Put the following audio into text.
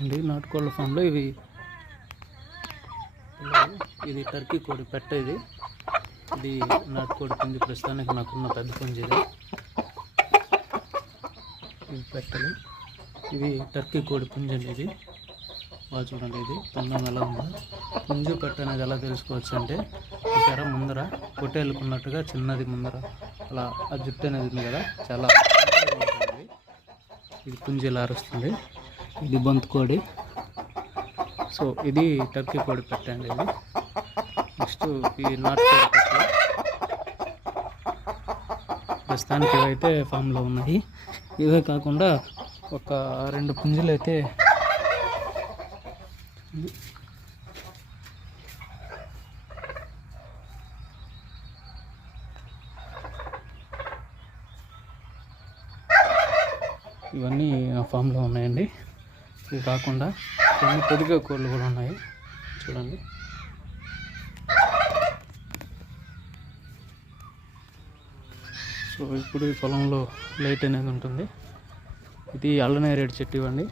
అండి నాటుకోళ్ళ ఫామ్లో ఇది టర్కీ కోడి పెట్ట. ఇది నాటుకోడి పుంజు. ప్రస్తుతానికి నాకున్న పెద్ద పుంజు ఇది పెట్టలు. ఇది టర్కీ కోడి పుంజు అండి. ఇది బాగా చూడండి. ఇది తొండం ఎలా ఉందో. పుంజు పెట్ట అనేది ఎలా తెలుసుకోవచ్చు అంటే ఇక్కడ ముందర పొట్టేళ్ళకున్నట్టుగా చిన్నది ముందర అలా ఆ జుట్టు అనేది ఉంది కదా, చాలా ఉంటుంది. ఇది పుంజు ఇలా అరుస్తుంది. ఇది బంతుకోడి. సో ఇది టర్కీ కోడి పెట్ట అండి. ఇది నెక్స్ట్ ఈ నాటుకోడి పెట్ట. ప్రస్తుతానికి ఇవైతే ఫామ్లో ఉన్నాయి. ఇవే కాకుండా ఒక 2 పుంజులు అయితే ఇవన్నీ ఆ ఫామ్లో ఉన్నాయండి. ఇవి కాకుండా కొన్ని పొదిగే కోళ్ళు కూడా ఉన్నాయి చూడండి. సో ఇప్పుడు ఈ పొలంలో లైట్ అనేది ఉంటుంది. ఇది అల్లనేరేడు చెట్టు ఇవ్వండి.